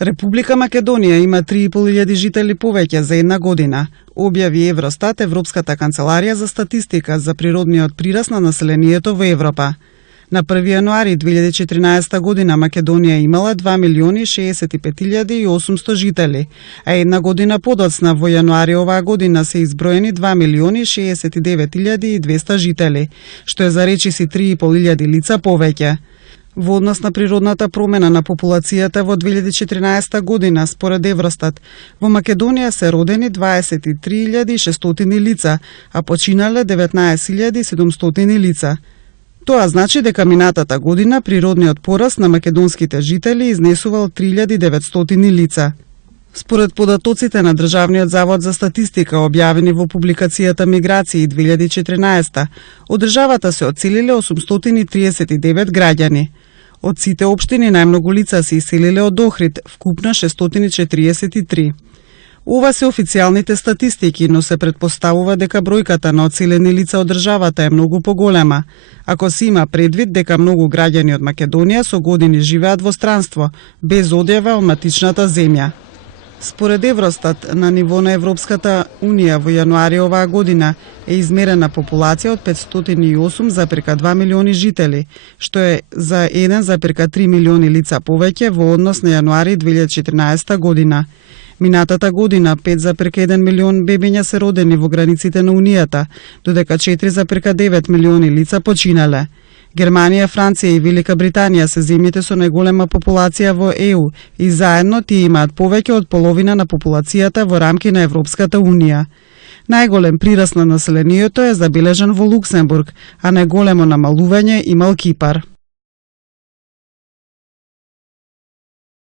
Република Македонија има 3.500 жители повеќе за една година, објави Евростат, Европската канцеларија за статистика за природниот прираст на населението во Европа. На 1 јануари 2014 година Македонија имала 2.065.800 жители, а една година подоцна во јануари оваа година се изброени 2.069.200 жители, што е за речиси 3.500 лица повеќе. Во однос на природната промена на популацијата во 2014 година, според Евростат, во Македонија се родени 23.600 лица, а починале 19.700 лица. Тоа значи дека минатата година природниот пораст на македонските жители изнесувал 3.900 лица. Според податоците на Државниот завод за статистика, објавени во публикацијата Миграции 2014, од државата се одселиле 839 граѓани. Од сите општини најмногу лица се иселиле од Охрид, вкупно 643. Ова се официјалните статистики, но се претпоставува дека бројката на одселени лица од државата е многу поголема, ако се има предвид дека многу граѓани од Македонија со години живеат во странство, без одјава од матичната земја. Според Евростат, на ниво на Европската Унија во јануари оваа година е измерена популација од 508,2 милиони жители, што е за 1,3 милиони лица повеќе во однос на јануари 2014 година. Минатата година 5,1 милион бебиња се родени во границите на Унијата, додека 4,9 милиони лица починале. Германија, Франција и Велика Британија се земјите со најголема популација во ЕУ и заедно тие имаат повеќе од половина на популацијата во рамки на Европската Унија. Најголем прираст на населението е забележан во Луксембург, а најголемо намалување имал Кипар.